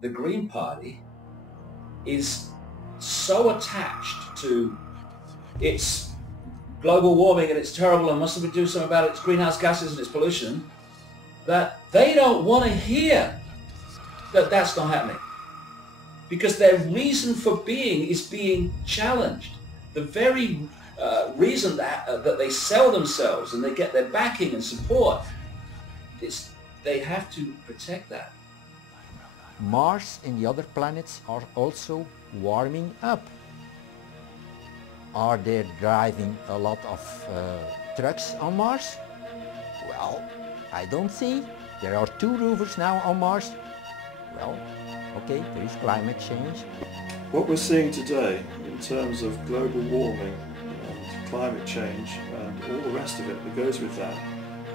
the Green Party is so attached to its global warming and it's terrible and must we do something about its greenhouse gases and its pollution, that they don't want to hear that that's not happening. Because their reason for being is being challenged. The very reason that they sell themselves and they get their backing and support, they have to protect that. Mars and the other planets are also warming up. Are they driving a lot of trucks on Mars? Well, I don't see. There are 2 rovers now on Mars. Well, okay, there is climate change. What we're seeing today in terms of global warming and climate change and all the rest of it that goes with that,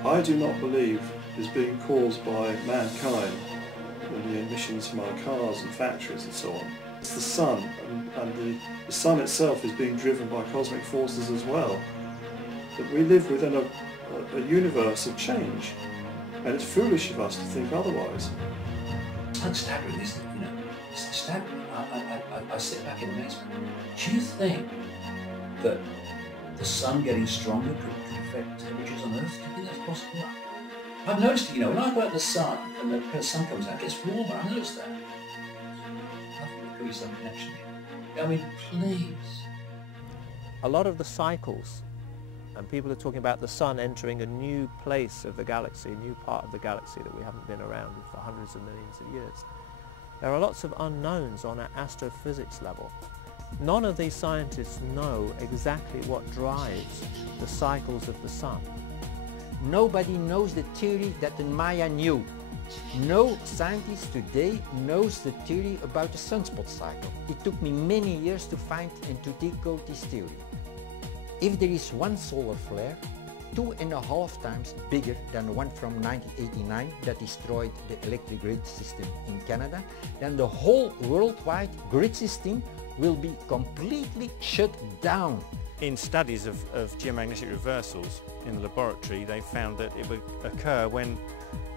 I do not believe is being caused by mankind and the emissions from our cars and factories and so on. It's the sun, and the sun itself is being driven by cosmic forces as well. That we live within a universe of change, and it's foolish of us to think otherwise. It's staggering, isn't it? You know, it's staggering. I sit back in amazement. Do you think that the sun getting stronger could affect temperatures on Earth? Do you think that's possible? I've noticed it, you know, when I go out in the sun and the sun comes out, it gets warmer. I noticed that. I think there could be some connection here. I mean, please. A lot of the cycles, and people are talking about the sun entering a new place of the galaxy, a new part of the galaxy that we haven't been around for hundreds of millions of years. There are lots of unknowns on an astrophysics level. None of these scientists know exactly what drives the cycles of the sun. Nobody knows the theory that the Maya knew. No scientist today knows the theory about the sunspot cycle. It took me many years to find and to decode this theory. If there is one solar flare 2.5 times bigger than the one from 1989 that destroyed the electric grid system in Canada, then the whole worldwide grid system will be completely shut down. In studies of geomagnetic reversals in the laboratory, they found that it would occur when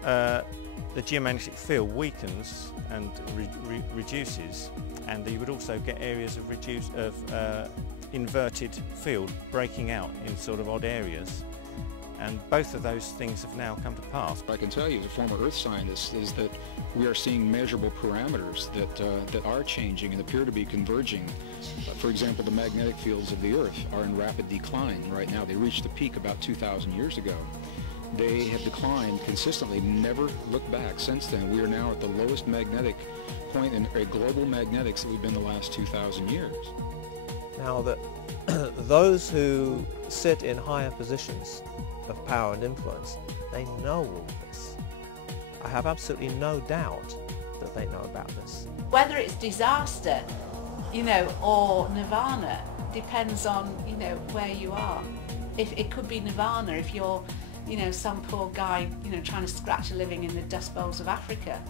the geomagnetic field weakens and reduces, and you would also get areas of inverted field breaking out in sort of odd areas. And both of those things have now come to pass. I can tell you as a former Earth scientist is that we are seeing measurable parameters that are changing and appear to be converging. For example, the magnetic fields of the Earth are in rapid decline right now. They reached a peak about 2,000 years ago. They have declined consistently, never looked back since then. We are now at the lowest magnetic point in global magnetics that we've been the last 2,000 years. Now that those who sit in higher positions of power and influence, they know all this. I have absolutely no doubt that they know about this. Whether it's disaster, you know, or nirvana depends on, you know, where you are. If it could be nirvana if you're, you know, some poor guy, you know, trying to scratch a living in the dust bowls of Africa,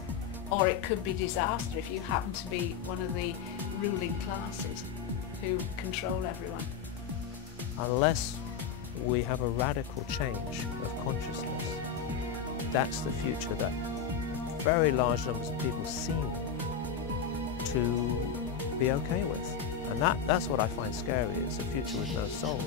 or it could be disaster if you happen to be one of the ruling classes who control everyone. Unless we have a radical change of consciousness, that's the future that very large numbers of people seem to be okay with. And that's what I find scary, is a future with no soul.